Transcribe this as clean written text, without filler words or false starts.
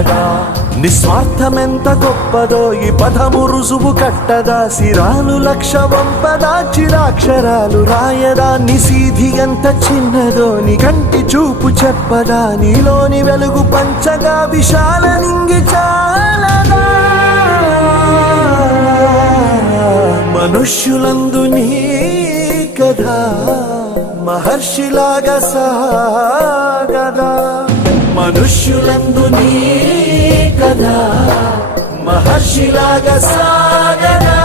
రాయగా నిస్వార్థమెంత గొప్పదో ఈ పదము రుజువు కట్టదా సిరాలు లక్ష వంపదా చిరాక్షరాలు రాయదా నిసీధి ఎంత చిన్నదో నీ కంటి చూపు చెప్పదా నీలోని వెలుగు పంచగా విశాల నింగి చాలదా మనుష్యులందు నీ కథ మహర్షిలాగా సాగదా మనుష్యులందు నీ కథ మహర్షిలాగా సాగదా